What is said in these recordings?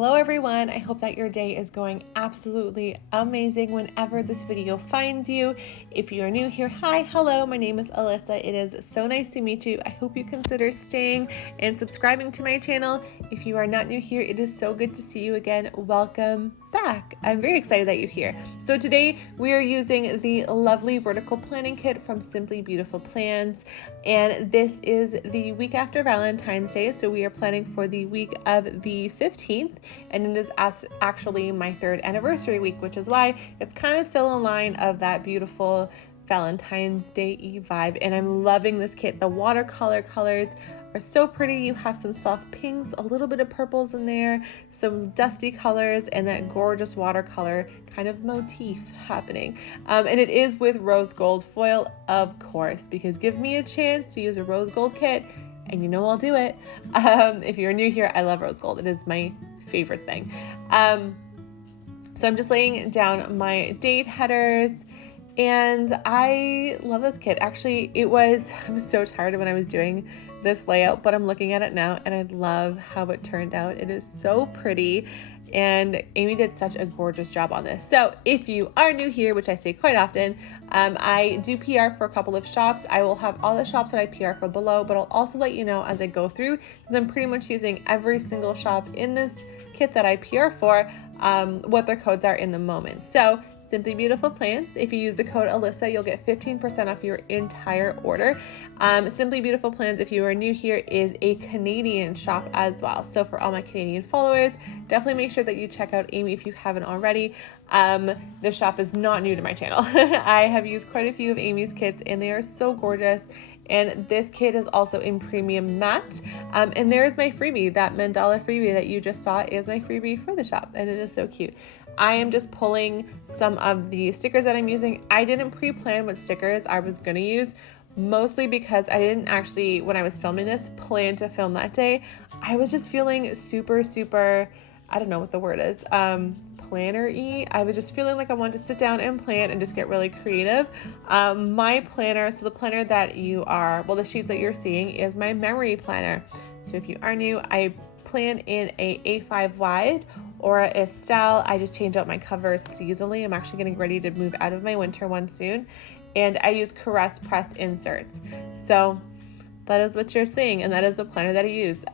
Hello everyone, I hope that your day is going absolutely amazing whenever this video finds you. If you are new here, hi, hello, my name is Alyssa. It is so nice to meet you. I hope you consider staying and subscribing to my channel. If you are not new here, it is so good to see you again. Welcome back. I'm very excited that you're here. So today we are using the lovely vertical planning kit from Simply Beautiful Plans, and this is the week after Valentine's Day, so we are planning for the week of the 15th, and it is actually my 3rd anniversary week, which is why it's kind of still in line of that beautiful Valentine's Day vibe, and I'm loving this kit. The watercolor colors are so pretty. You have some soft pinks, a little bit of purples in there, some dusty colors, and that gorgeous watercolor kind of motif happening. And it is with rose gold foil, of course, because give me a chance to use a rose gold kit and you know I'll do it. If you're new here, I love rose gold. It is my favorite thing. So I'm just laying down my date headers, and I love this kit. Actually, I was so tired when I was doing this layout, but I'm looking at it now and I love how it turned out. It is so pretty, and Amy did such a gorgeous job on this. So if you are new here, which I say quite often, I do PR for a couple of shops. I will have all the shops that I PR for below, but I'll also let you know as I go through, because I'm pretty much using every single shop in this kit that I PR for, what their codes are in the moment. So Simply Beautiful Plans, if you use the code Alyssa, you'll get 15% off your entire order. Simply Beautiful Plans, if you are new here, is a Canadian shop as well. So for all my Canadian followers, definitely make sure that you check out Amy if you haven't already. The shop is not new to my channel. I have used quite a few of Amy's kits and they are so gorgeous. And this kit is also in premium matte. And there's my freebie. That mandala freebie that you just saw is my freebie for the shop, and it is so cute. I am just pulling some of the stickers that I'm using. I didn't pre-plan what stickers I was going to use, mostly because I didn't actually, when I was filming this, plan to film that day. I was just feeling super, I don't know what the word is, planner-y. I was just feeling like I wanted to sit down and plan and just get really creative. My planner, so the planner that the sheets that you're seeing is my memory planner. So if you are new, I plan in a A5 wide or a style. I just change out my covers seasonally. I'm actually getting ready to move out of my winter one soon, and I use Caress pressed inserts. So that is what you're seeing, and that is the planner that I use.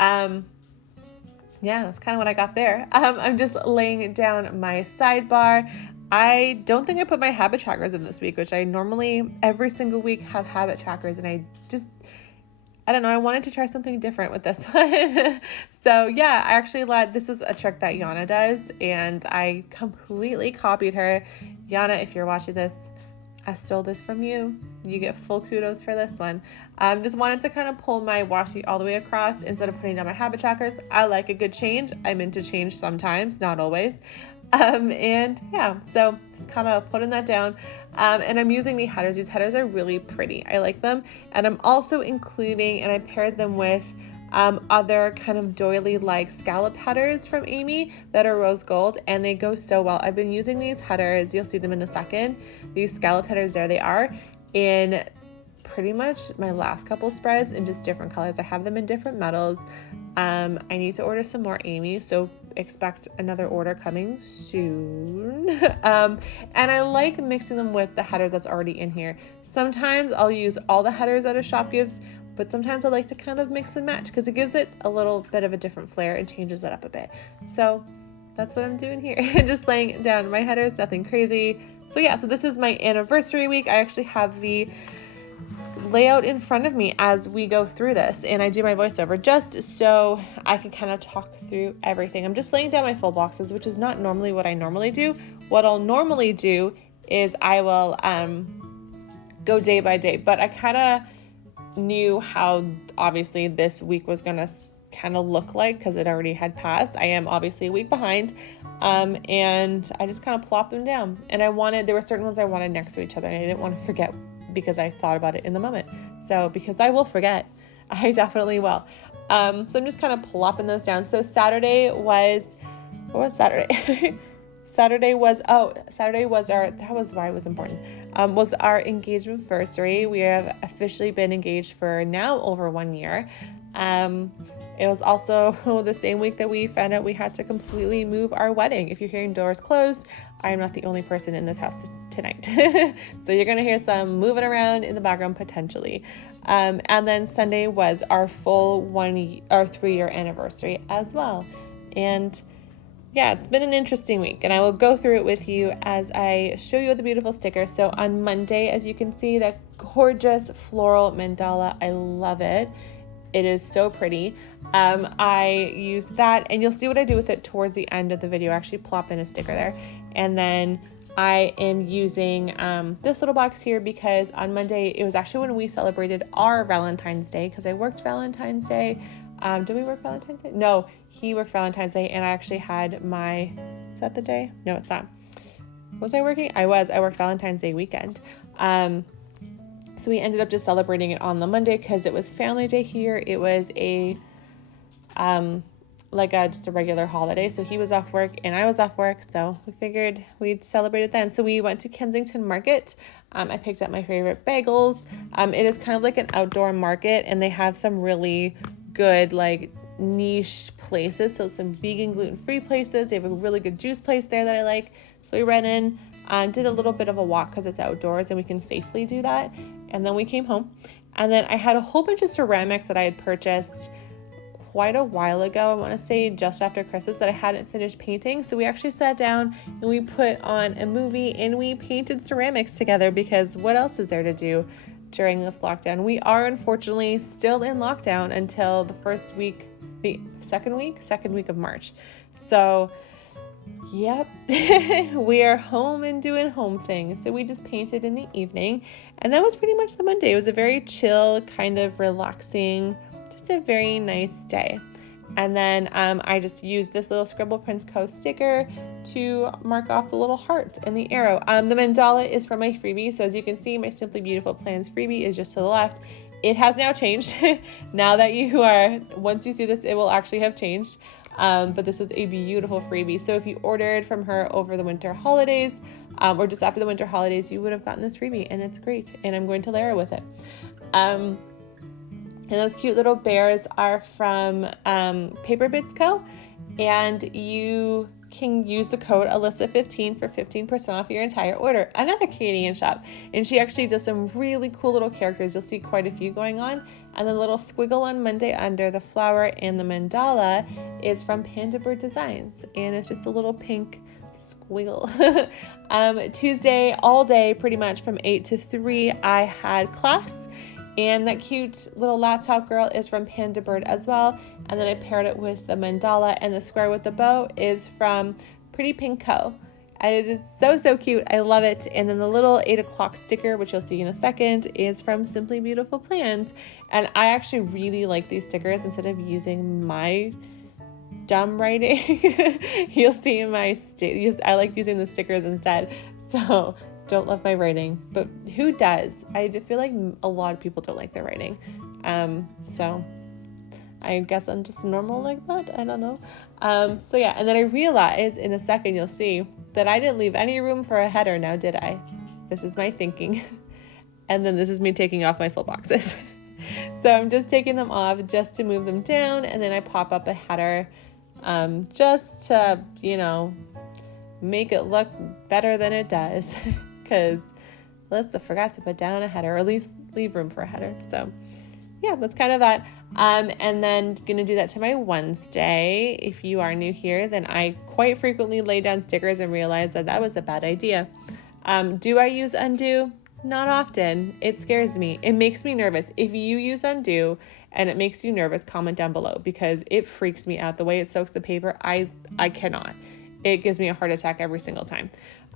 Yeah, that's kind of what I got there. I'm just laying down my sidebar. I don't think I put my habit trackers in this week, which I normally every single week have habit trackers, and I don't know, I wanted to try something different with this one. So yeah, I actually this is a trick that Yana does, and I completely copied her. Yana, if you're watching this, I stole this from you. You get full kudos for this one. Just wanted to kind of pull my washi all the way across instead of putting down my habit trackers. I like a good change. I'm into change sometimes, not always. And yeah, so just kind of putting that down. And I'm using the headers. These headers are really pretty. I like them. And I'm also including, and I paired them with other kind of doily-like scallop headers from Amy that are rose gold, and they go so well. I've been using these headers, you'll see them in a second. These scallop headers, there they are, in pretty much my last couple spreads in just different colors. I have them in different metals. I need to order some more Amy, so expect another order coming soon. And I like mixing them with the headers that's already in here. Sometimes I'll use all the headers that a shop gives, but sometimes I like to kind of mix and match because it gives it a little bit of a different flair and changes it up a bit. So that's what I'm doing here. Just laying down my headers, nothing crazy. So yeah, so this is my anniversary week. I actually have the layout in front of me as we go through this, and I do my voiceover just so I can kind of talk through everything. I'm just laying down my full boxes, which is not normally what I normally do. What I'll normally do is I will go day by day, but I kind of knew how obviously this week was gonna kind of look like because it already had passed. I am obviously a week behind, and I just kind of plopped them down, and there were certain ones I wanted next to each other, and I didn't want to forget because I thought about it in the moment. So because I will forget, I definitely will. So I'm just kind of plopping those down. So Saturday was Saturday? Saturday was our engagement anniversary. We have officially been engaged for now over 1 year. It was also the same week that we found out we had to completely move our wedding. If you're hearing doors closed, I am not the only person in this house tonight. So you're going to hear some moving around in the background potentially. And then Sunday was our full 3-year anniversary as well. And yeah, it's been an interesting week, and I will go through it with you as I show you the beautiful stickers. So on Monday, as you can see, that gorgeous floral mandala, I love it. It is so pretty. I used that, and you'll see what I do with it towards the end of the video. I actually plop in a sticker there. And then I am using this little box here because on Monday, it was actually when we celebrated our Valentine's Day, because I worked Valentine's Day. Did we work Valentine's Day? No, he worked Valentine's Day, and I actually had is that the day? No, it's not. Was I working? I worked Valentine's Day weekend. So we ended up just celebrating it on the Monday because it was family day here. It was just a regular holiday. So he was off work and I was off work. So we figured we'd celebrate it then. So we went to Kensington Market. I picked up my favorite bagels. It is kind of like an outdoor market, and they have some really good like niche places. So some vegan, gluten-free places. They have a really good juice place there that I like. So we ran in, did a little bit of a walk because it's outdoors and we can safely do that. And then we came home, and then I had a whole bunch of ceramics that I had purchased quite a while ago. I want to say just after Christmas that I hadn't finished painting. So we actually sat down and we put on a movie and we painted ceramics together, because what else is there to do during this lockdown? We are unfortunately still in lockdown until the second week of March. So yep, we are home and doing home things. So we just painted in the evening, and that was pretty much the Monday. It was a very chill, kind of relaxing, just a very nice day. And then I just used this little Scribble Prince Co. sticker to mark off the little heart and the arrow. The mandala is from my freebie. So as you can see, my Simply Beautiful Plans freebie is just to the left. It has now changed. Now that once you see this, it will actually have changed. But this was a beautiful freebie. So if you ordered from her over the winter holidays, or just after the winter holidays, you would have gotten this freebie, and it's great. And I'm going to layer with it. And those cute little bears are from Paper Bits Co. And you can use the code Alyssa15 for 15% off your entire order. Another Canadian shop. And she actually does some really cool little characters. You'll see quite a few going on. And the little squiggle on Monday under the flower and the mandala is from Panda Bird Designs. And it's just a little pink squiggle. Tuesday, all day, pretty much from 8 to 3, I had class. And that cute little laptop girl is from Panda Bird as well. And then I paired it with the mandala, and the square with the bow is from Pretty Pink Co. And it is so, so cute. I love it. And then the little 8 o'clock sticker, which you'll see in a second, is from Simply Beautiful Plans. And I actually really like these stickers instead of using my dumb writing. You'll see in my I like using the stickers instead. So don't love my writing, but who does? I feel like a lot of people don't like their writing. So I guess I'm just normal like that. I don't know. So yeah, and then I realized in a second, you'll see that I didn't leave any room for a header now, did I? This is my thinking. And then this is me taking off my full boxes. So I'm just taking them off just to move them down. And then I pop up a header, just to, make it look better than it does. Because Alyssa forgot to put down a header, or at least leave room for a header. So yeah, that's kind of that. And then gonna do that to my Wednesday. If you are new here, then I quite frequently lay down stickers and realize that was a bad idea. Do I use undo? Not often. It scares me. It makes me nervous. If you use undo and it makes you nervous, comment down below, because it freaks me out. The way it soaks the paper, I cannot. It gives me a heart attack every single time.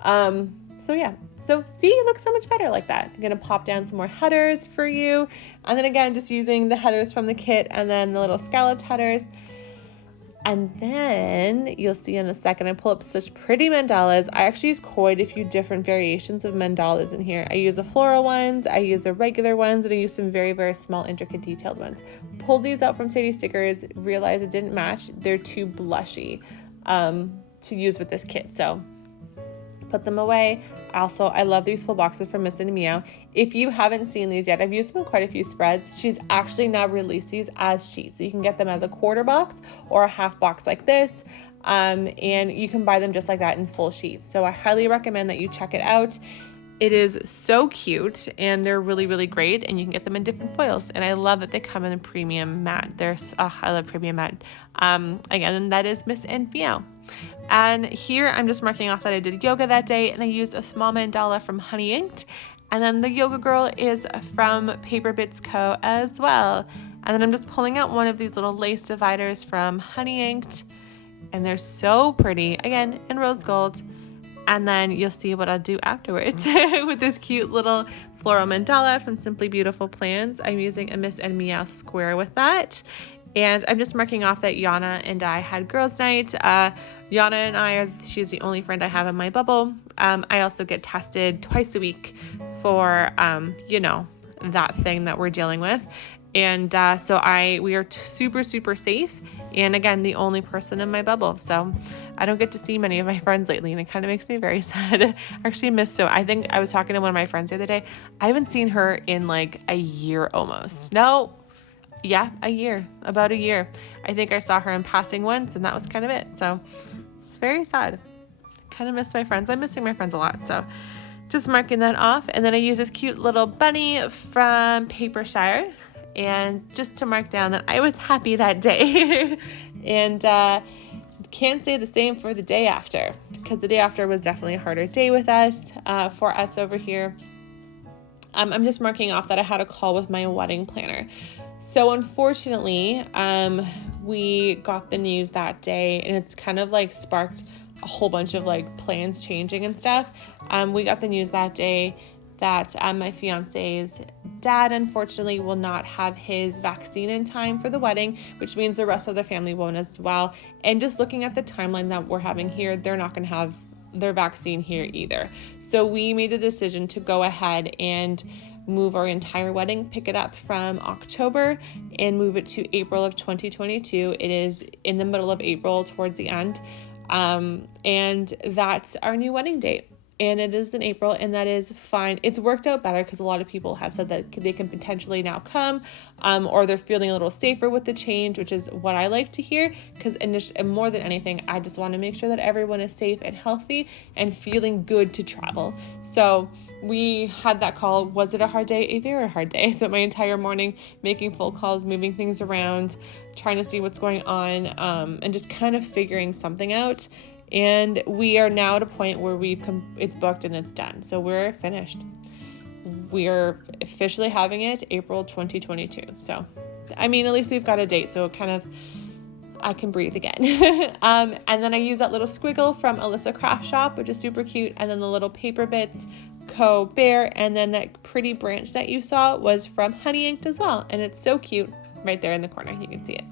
So yeah. So see, it looks so much better like that. I'm going to pop down some more headers for you. And then again, just using the headers from the kit and then the little scalloped headers. And then you'll see in a second, I pull up such pretty mandalas. I actually use quite a few different variations of mandalas in here. I use the floral ones, I use the regular ones, and I use some very, very small, intricate, detailed ones. Pulled these out from Sadie Stickers, realized it didn't match. They're too blushy to use with this kit. So put them away. Also, I love these full boxes from Miss and Meow. If you haven't seen these yet, I've used them in quite a few spreads. She's actually now released these as sheets. So you can get them as a quarter box or a half box like this. And you can buy them just like that in full sheets. So I highly recommend that you check it out. It is so cute and they're really, really great, and you can get them in different foils. And I love that they come in a premium matte. I love premium matte. Again, and that is Miss and Meow. And here I'm just marking off that I did yoga that day, and I used a small mandala from Honey Inked. And then the yoga girl is from Paper Bits Co. as well. And then I'm just pulling out one of these little lace dividers from Honey Inked, and they're so pretty, again, in rose gold. And then you'll see what I'll do afterwards with this cute little floral mandala from Simply Beautiful Plans. I'm using a Miss and Meow square with that. And I'm just marking off that Yana and I had girls' night. Yana and she's the only friend I have in my bubble. I also get tested twice a week for, that thing that we're dealing with. And so we are super, super safe. And again, the only person in my bubble. So I don't get to see many of my friends lately, and it kind of makes me very sad. Actually, I think I was talking to one of my friends the other day. I haven't seen her in like a year almost. No, yeah, about a year. I think I saw her in passing once, and that was kind of it. So it's very sad. Kind of miss my friends. I'm missing my friends a lot. So just marking that off. And then I use this cute little bunny from Papershire, and just to mark down that I was happy that day. And can't say the same for the day after, because the day after was definitely a harder day with us, for us over here. I'm just marking off that I had a call with my wedding planner. So unfortunately, we got the news that day, and it's kind of like sparked a whole bunch of like plans changing and stuff. We got the news that day that my fiance's dad unfortunately will not have his vaccine in time for the wedding, which means the rest of the family won't as well. And just looking at the timeline that we're having here, they're not going to have their vaccine here either. So we made the decision to go ahead and move our entire wedding, pick it up from October and move it to April of 2022. It is in the middle of April, towards the end. And that's our new wedding date. And it is in April, and that is fine. It's worked out better because a lot of people have said that they can potentially now come, or they're feeling a little safer with the change, which is what I like to hear, because more than anything, I just want to make sure that everyone is safe and healthy and feeling good to travel. So we had that call. Was it a hard day? A very hard day. I spent my entire morning making phone calls, moving things around, trying to see what's going on, and just kind of figuring something out. And we are now at a point where it's booked and it's done. So we're finished. We're officially having it April 2022. So, at least we've got a date. So I can breathe again. And then I use that little squiggle from Alyssa Craft Shop, which is super cute. And then the little Paper Bits Co. bear. And then that pretty branch that you saw was from Honey Inked as well. And it's so cute right there in the corner. You can see it.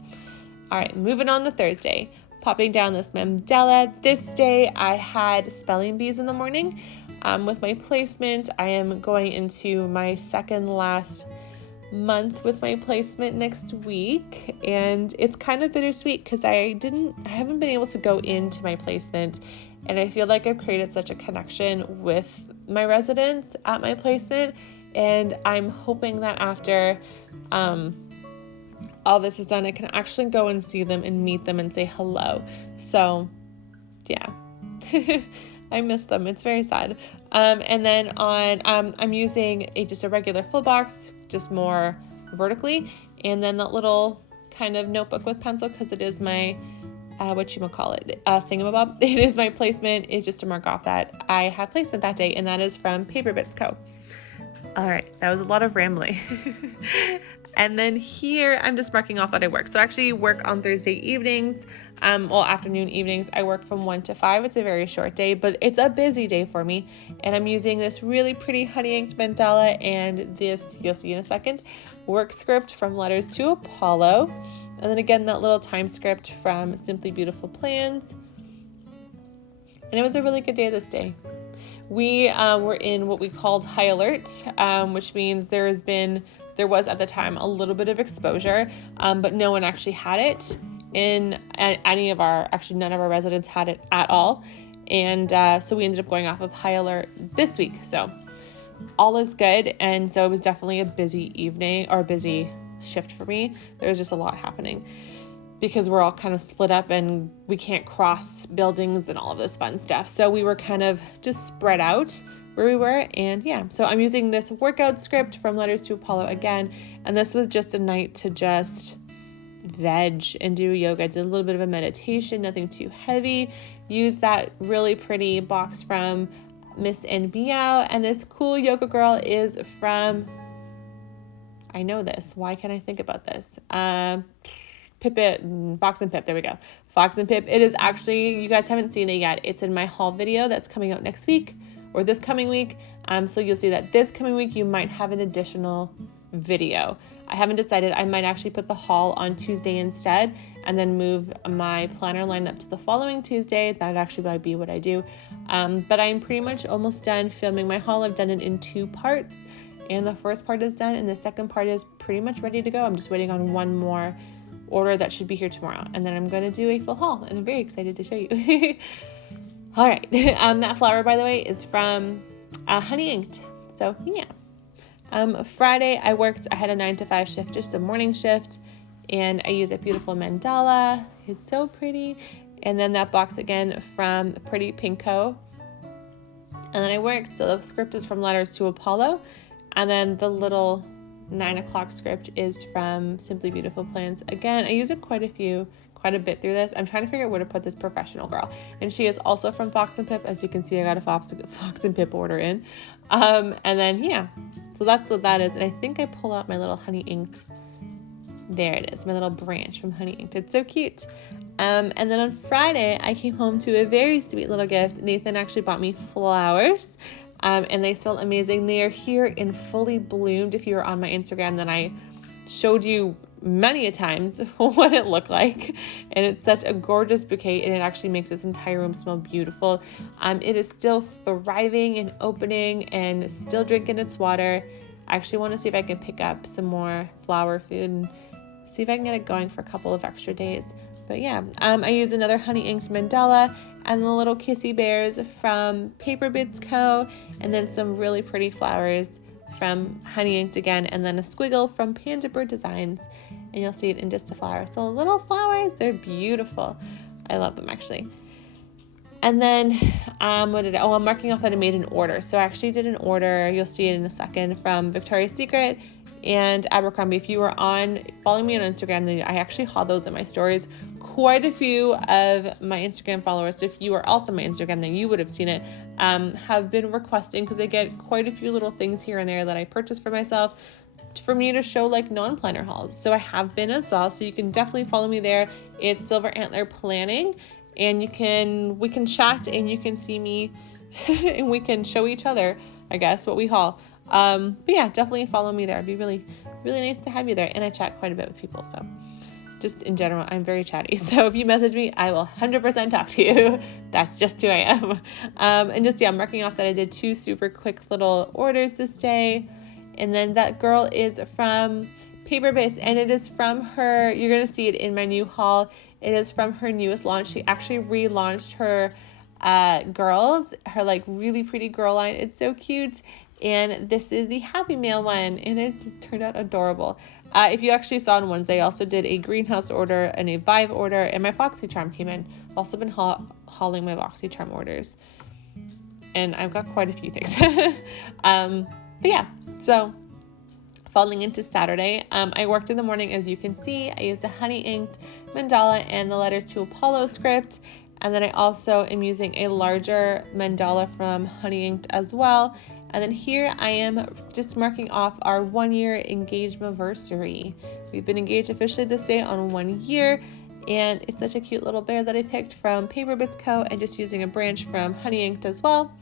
All right, moving on to Thursday. Popping down this mandala. This day I had spelling bees in the morning. With my placement, I am going into my second last month with my placement next week, and it's kind of bittersweet because I haven't been able to go into my placement, and I feel like I've created such a connection with my residents at my placement, and I'm hoping that after all this is done, I can actually go and see them and meet them and say hello. So yeah, I miss them. It's very sad. And then I'm using just a regular full box, just more vertically. And then that little kind of notebook with pencil, because it is my, thingamabob. It is my placement. It's just to mark off that I had placement that day, and that is from Paper Bits Co. All right, that was a lot of rambling. And then here, I'm just marking off what I work. So I actually work on Thursday evenings, afternoon evenings. I work from 1 to 5. It's a very short day, but it's a busy day for me. And I'm using this really pretty Honey Inked mandala and this, you'll see in a second, work script from Letters to Apollo. And then again, that little time script from Simply Beautiful Plans. And it was a really good day this day. We were in what we called high alert, which means there was at the time a little bit of exposure, but no one actually had it. None of our residents had it at all. And so we ended up going off of high alert this week. So all is good. And so it was definitely a busy evening, or a busy shift for me. There was just a lot happening because we're all kind of split up and we can't cross buildings and all of this fun stuff. So we were kind of just spread out where we were. And yeah, so I'm using this workout script from Letters to Apollo again. And this was just a night to just veg and do yoga. I did a little bit of a meditation, nothing too heavy. Use that really pretty box from Miss and Meow. And this cool yoga girl is from, I know this, why can't I think about this? Fox and Pip, there we go. Fox and Pip. It is actually, you guys haven't seen it yet. It's in my haul video that's coming out next week, or this coming week. So you'll see that this coming week you might have an additional video. I haven't decided. I might actually put the haul on Tuesday instead, and then move my planner line up to the following Tuesday. That actually might be what I do. But I'm pretty much almost done filming my haul. I've done it in 2 parts, and the first part is done, and the second part is pretty much ready to go. I'm just waiting on one more order that should be here tomorrow, and then I'm going to do a full haul, and I'm very excited to show you. All right. That flower, by the way, is from Honey Inked. So yeah. Friday I had a 9 to 5 shift, just a morning shift, and I use a beautiful mandala. It's so pretty. And then that box again from Pretty Pinko. And then I worked, so the script is from Letters to Apollo, and then the little 9 o'clock script is from Simply Beautiful Plans. Again, I use it quite a bit through this. I'm trying to figure out where to put this professional girl. And she is also from Fox and Pip. As you can see, I got a Fox and Pip order in. And then, yeah, so that's what that is. And I think I pull out my little Honey Inked. There it is, my little branch from Honey Inked. It's so cute. And then on Friday, I came home to a very sweet little gift. Nathan actually bought me flowers. And they smell amazing. They are here in fully bloomed. If you were on my Instagram, then I showed you many a times what it looked like. And it's such a gorgeous bouquet, and it actually makes this entire room smell beautiful. It is still thriving and opening and still drinking its water. I actually want to see if I can pick up some more flower food and see if I can get it going for a couple of extra days. But yeah, I use another Honey Inked mandala and the little kissy bears from Paper Bits Co. And then some really pretty flowers from Honey Inked again, and then a squiggle from Panda Bird Designs. And you'll see it in just a flower. So little flowers, they're beautiful. I love them actually. And then I'm marking off that I made an order. So I actually did an order, you'll see it in a second, from Victoria's Secret and Abercrombie. If you were following me on Instagram, then I actually haul those in my stories. Quite a few of my Instagram followers, so if you are also on my Instagram, then you would have seen it, have been requesting, because I get quite a few little things here and there that I purchase for myself for me to show like non-planner hauls. So I have been as well, so you can definitely follow me there. It's Silver Antler Planning, and we can chat and you can see me and we can show each other, I guess, what we haul. But yeah, definitely follow me there. It'd be really, really nice to have you there. And I chat quite a bit with people, so just in general, I'm very chatty. So if you message me, I will 100% talk to you. That's just who I am. And just, yeah, I'm marking off that I did 2 super quick little orders this day. And then that girl is from Paper Bits, and it is from her, you're going to see it in my new haul. It is from her newest launch. She actually relaunched her girls, her like really pretty girl line. It's so cute. And this is the Happy Mail one, and it turned out adorable. If you actually saw on Wednesday, I also did a greenhouse order and a Vive order, and my BoxyCharm came in. I've also been hauling my BoxyCharm orders, and I've got quite a few things. But yeah, so falling into Saturday, I worked in the morning, as you can see. I used a Honey Inked mandala and the Letters to Apollo script, and then I also am using a larger mandala from Honey Inked as well. And then here I am just marking off our 1-year engagement-versary. We've been engaged officially this day on 1 year, and it's such a cute little bear that I picked from Paper Bits Co. and just using a branch from Honey Inked as well.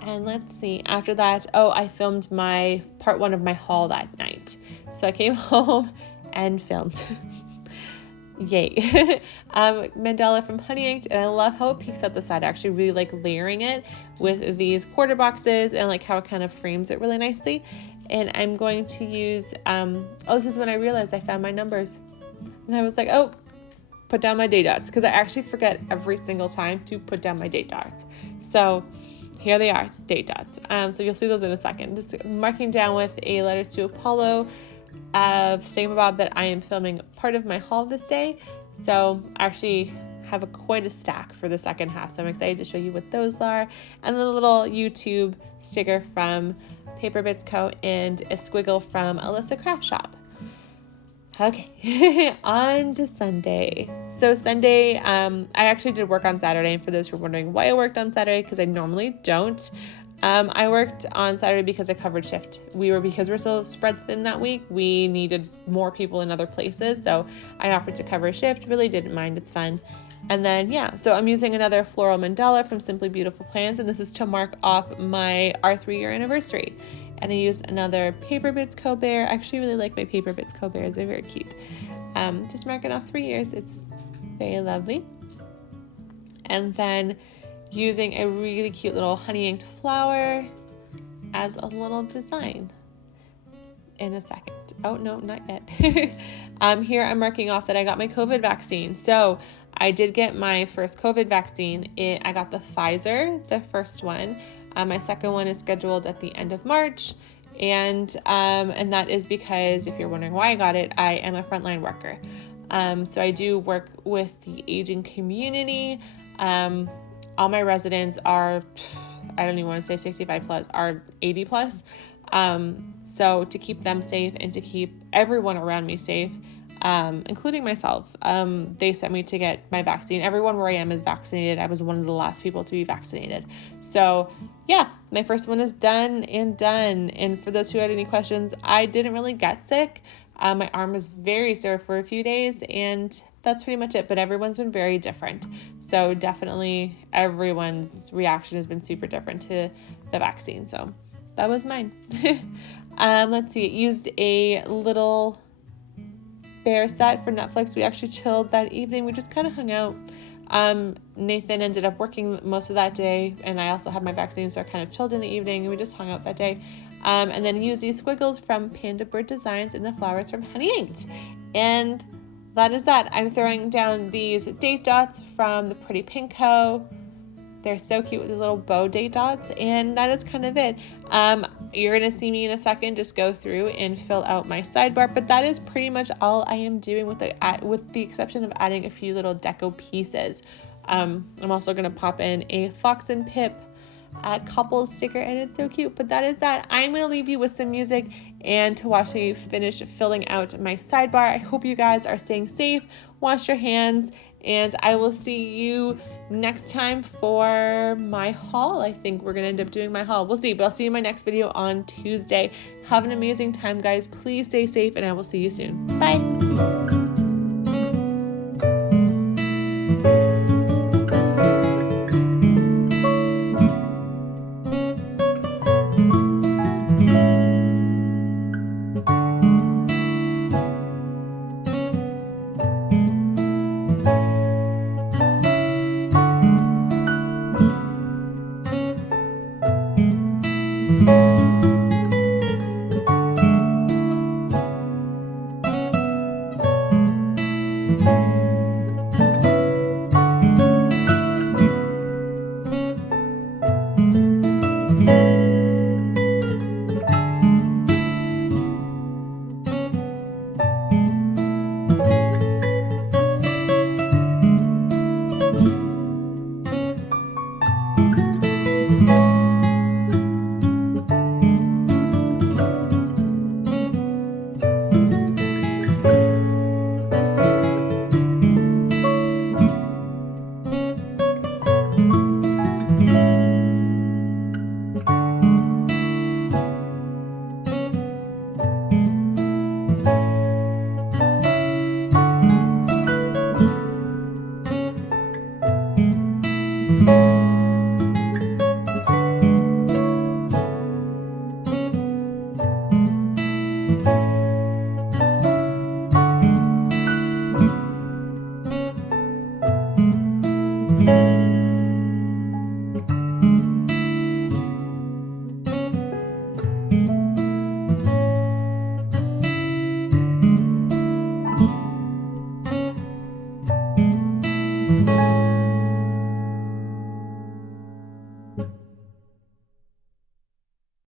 And let's see, after that, I filmed my part 1 of my haul that night. So I came home and filmed. Yay. Mandala from Honey Inked, and I love how it peeks out the side. I actually really like layering it with these quarter boxes, and like how it kind of frames it really nicely. And I'm going to use, this is when I realized I found my numbers. And I was like, put down my day dots, because I actually forget every single time to put down my date dots. So here they are, date dots. So you'll see those in a second. Just marking down with a Letters to Apollo thingamabob that I am filming part of my haul this day. So I actually have quite a stack for the second half, so I'm excited to show you what those are. And then a little YouTube sticker from Paper Bits Co. and a squiggle from Alyssa Craft Shop. Okay, on to Sunday. So Sunday, I actually did work on Saturday, and for those who are wondering why I worked on Saturday, because I normally don't. I worked on Saturday because I covered shift. Because we're so spread thin that week, we needed more people in other places, so I offered to cover a shift. Really didn't mind, it's fun. And then, so I'm using another floral mandala from Simply Beautiful Plants, and this is to mark off our 3-year anniversary. And I used another Paper Bits Co. Bear. I actually really like my Paper Bits Co. Bears. They're very cute. Just marking off 3 years. It's very lovely. And then using a really cute little honey inked flower as a little design in a second. Oh, no, not yet. Here I'm marking off that I got my COVID vaccine. So I did get my first COVID vaccine. I got the Pfizer, the first one. My second one is scheduled at the end of March, and that is because, if you're wondering why I got it, I am a frontline worker. So I do work with the aging community. All my residents are, I don't even want to say 65 plus, are 80 plus. So to keep them safe and to keep everyone around me safe, including myself, they sent me to get my vaccine. Everyone where I am is vaccinated. I was one of the last people to be vaccinated. So my first one is done. And for those who had any questions, I didn't really get sick. My arm was very sore for a few days, and that's pretty much it. But everyone's been very different. So definitely everyone's reaction has been super different to the vaccine. So that was mine. Let's see. It used a little bear set for Netflix. We actually chilled that evening. We just kind of hung out. Nathan ended up working most of that day, and I also had my vaccine, so I kind of chilled in the evening, and we just hung out that day. And then used these squiggles from Panda Bird Designs and the flowers from Honey Inked. And that is that. I'm throwing down these date dots from the Pretty Pink Co. They're so cute with these little bow date dots, and that is kind of it. You're going to see me in a second just go through and fill out my sidebar, but that is pretty much all I am doing with the exception of adding a few little deco pieces. I'm also going to pop in a Fox and Pip couple sticker, and it's so cute. But that is that. I'm going to leave you with some music and to watch me finish filling out my sidebar. I hope you guys are staying safe, wash your hands, and I will see you next time for my haul. I think we're going to end up doing my haul. We'll see, but I'll see you in my next video on Tuesday. Have an amazing time, guys. Please stay safe, and I will see you soon. Bye.